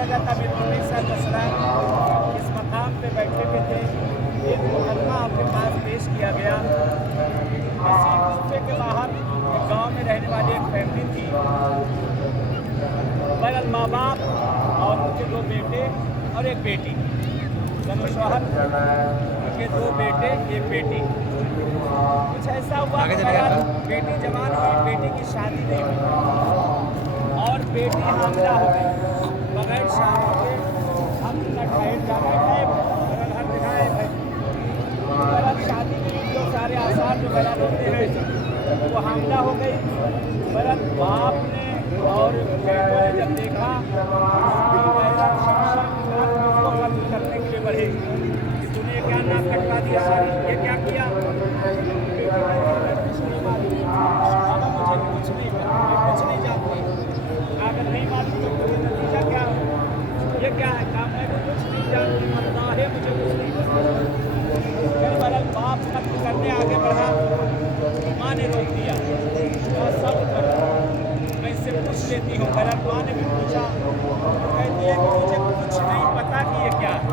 किया जाता। मेरे साथ दसरा इस मकाम पे बैठे हुए थे, एक मुकदमा आपके पास पेश किया गया। इसी कुफे के बाहर एक गाँव में रहने वाली एक फैमिली थी। बहरहाल माँ बाप और उनके 2 बेटे और एक बेटी, शौहर उनके 2 बेटे एक बेटी। कुछ ऐसा हुआ कि बेटी जवान हुई, बेटी की शादी नहीं हुई और बेटी हामिला हो गई। बगैर शादी के हम न ठहर जाना है बगैर हर दिखाए भाई शादी के जो सारे आसार जो बयान होते हैं वो हामिला हो गई। बहरहाल बाप ने और बेटों ने जब देखा उसको कत्ल करने के लिए बढ़े कि तूने क्या नाम कटवा दिया, ये क्या किया। मुझे कुछ नहीं पता, मैं कुछ नहीं जानती। अगर नहीं मालूम तो मुझे नतीजा क्या हो, ये क्या है काम, मैं कुछ नहीं जानती, अल्लाह है मुझे कुछ नहीं पता। फिर बहरहाल बाप कत्ल करने आगे बढ़ा, माँ ने रोक दिया, सब मैं इससे पूछ लेती हूँ। बहरहाल माँ ने भी पूछा, कहती है कि मुझे कुछ नहीं पता कि ये क्या है।